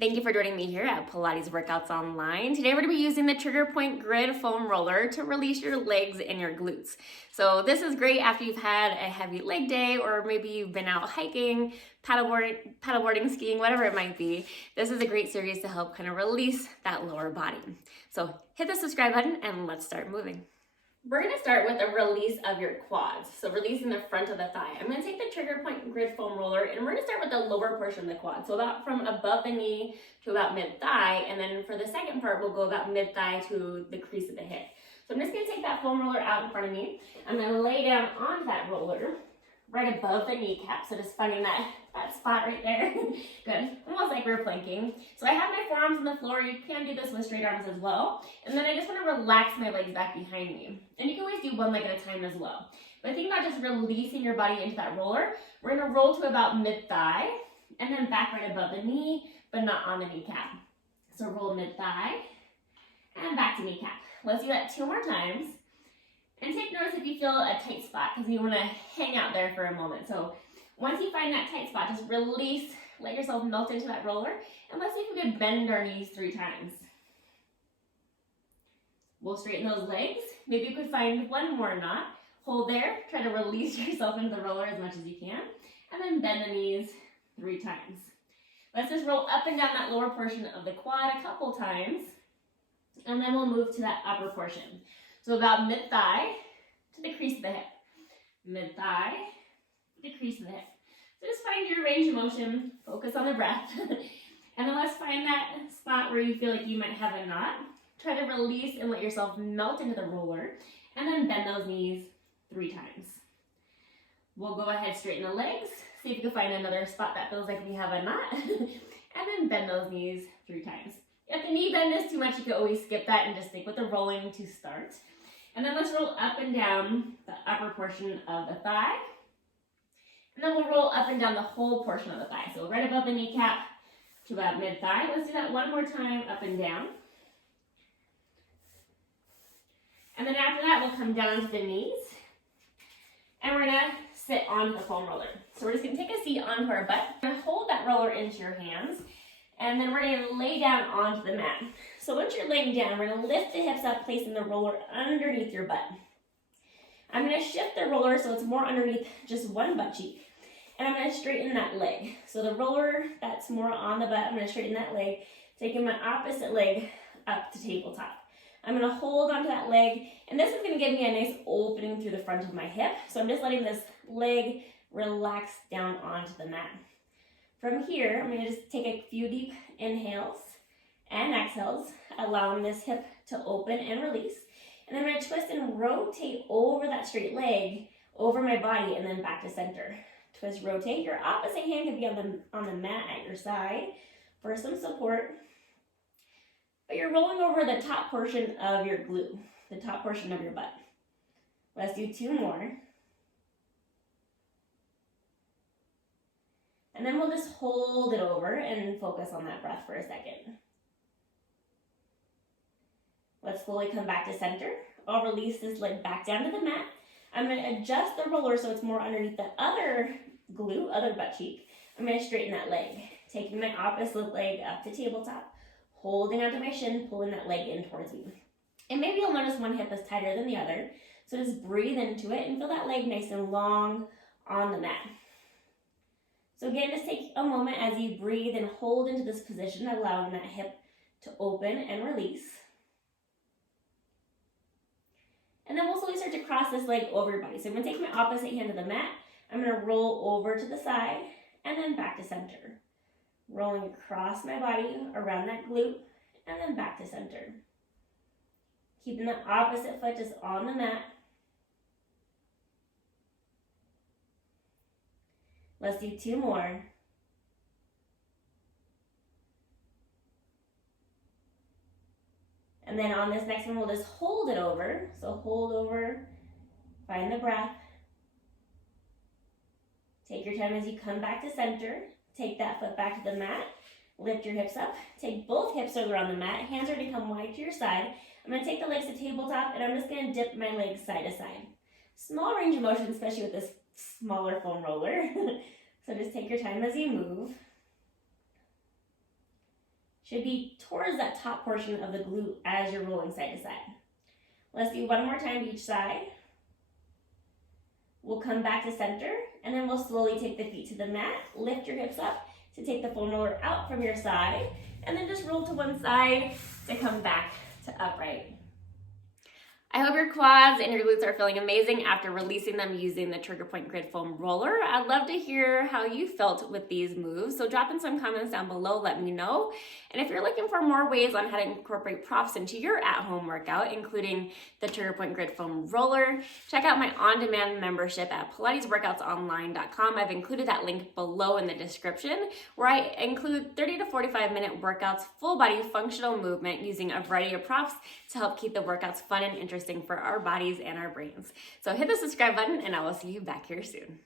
Thank you for joining me here at Pilates Workouts Online. Today we're going to be using the Trigger Point Grid Foam Roller to release your legs and your glutes. So this is great after you've had a heavy leg day, or maybe you've been out hiking, paddleboarding, skiing, whatever it might be. This is a great series to help kind of release that lower body. So hit the subscribe button and let's start moving. We're going to start with a release of your quads. So releasing the front of the thigh. I'm going to take the Trigger Point Grid Foam Roller and we're going to start with the lower portion of the quad. So about from above the knee to about mid-thigh. And then for the second part, we'll go about mid-thigh to the crease of the hip. So I'm just going to take that foam roller out in front of me. I'm going to lay down on that roller right above the kneecap. So just finding that spot right there. Good. Almost like we're planking. So I have my forearms on the floor. You can do this with straight arms as well. And then I just want to relax my legs back behind me. And you can always do one leg at a time as well. But think about just releasing your body into that roller. We're going to roll to about mid-thigh and then back right above the knee, but not on the kneecap. So roll mid-thigh and back to kneecap. Let's do that 2 more times. And take notice if you feel a tight spot, because you want to hang out there for a moment. So once you find that tight spot, just release, let yourself melt into that roller, and let's see if we can bend our knees 3 times. We'll straighten those legs. Maybe you could find one more knot. Hold there, try to release yourself into the roller as much as you can, and then bend the knees 3 times. Let's just roll up and down that lower portion of the quad a couple times, and then we'll move to that upper portion. So about mid-thigh to the crease of the hip. Mid-thigh to the crease of the hip. So just find your range of motion, focus on the breath. And then let's find that spot where you feel like you might have a knot. Try to release and let yourself melt into the roller. And then bend those knees 3 times. We'll go ahead, straighten the legs. See if you can find another spot that feels like we have a knot. And then bend those knees 3 times. If the knee bend is too much, you can always skip that and just stick with the rolling to start. And then let's roll up and down the upper portion of the thigh. And then we'll roll up and down the whole portion of the thigh. So right above the kneecap to about mid-thigh. Let's do that 1 more time, up and down. And then after that, we'll come down to the knees. And we're going to sit on the foam roller. So we're just going to take a seat onto our butt. We're going to hold that roller into your hands. And then we're going to lay down onto the mat. So once you're laying down, we're going to lift the hips up, placing the roller underneath your butt. I'm going to shift the roller so it's more underneath just one butt cheek. And I'm going to straighten that leg. So the roller that's more on the butt, I'm going to straighten that leg, taking my opposite leg up to tabletop. I'm going to hold onto that leg, and this is going to give me a nice opening through the front of my hip. So I'm just letting this leg relax down onto the mat. From here, I'm going to just take a few deep inhales and exhales, allowing this hip to open and release. And then I'm going to twist and rotate over that straight leg, over my body, and then back to center. Twist, rotate. Your opposite hand can be on the mat at your side for some support. But you're rolling over the top portion of your glute, the top portion of your butt. Let's do 2 more. And then we'll just hold it over and focus on that breath for a second. Let's slowly come back to center. I'll release this leg back down to the mat. I'm going to adjust the roller so it's more underneath the other glute, other butt cheek. I'm going to straighten that leg, taking my opposite leg up to tabletop, holding onto my shin, pulling that leg in towards me. And maybe you'll notice one hip is tighter than the other. So just breathe into it and feel that leg nice and long on the mat. So again, just take a moment as you breathe and hold into this position, allowing that hip to open and release. And then we'll slowly start to cross this leg over your body. So I'm going to take my opposite hand to the mat. I'm going to roll over to the side and then back to center. Rolling across my body around that glute and then back to center. Keeping the opposite foot just on the mat. Let's do 2 more. And then on this next one, we'll just hold it over. So hold over, find the breath. Take your time as you come back to center. Take that foot back to the mat. Lift your hips up. Take both hips over on the mat. Hands are going to come wide to your side. I'm going to take the legs to tabletop, and I'm just going to dip my legs side to side. Small range of motion, especially with this smaller foam roller. So just take your time as you move. should be towards that top portion of the glute as you're rolling side to side. Let's do one more time each side. We'll come back to center, and then we'll slowly take the feet to the mat, lift your hips up to take the foam roller out from your side, and then just roll to one side to come back to upright. I hope your quads and your glutes are feeling amazing after releasing them using the Trigger Point Grid Foam Roller. I'd love to hear how you felt with these moves, so drop in some comments down below, let me know. And if you're looking for more ways on how to incorporate props into your at-home workout, including the Trigger Point Grid Foam Roller, check out my on-demand membership at pilatesworkoutsonline.com. I've included that link below in the description, where I include 30 to 45 minute workouts, full body functional movement using a variety of props to help keep the workouts fun and interesting for our bodies and our brains. So hit the subscribe button, and I will see you back here soon.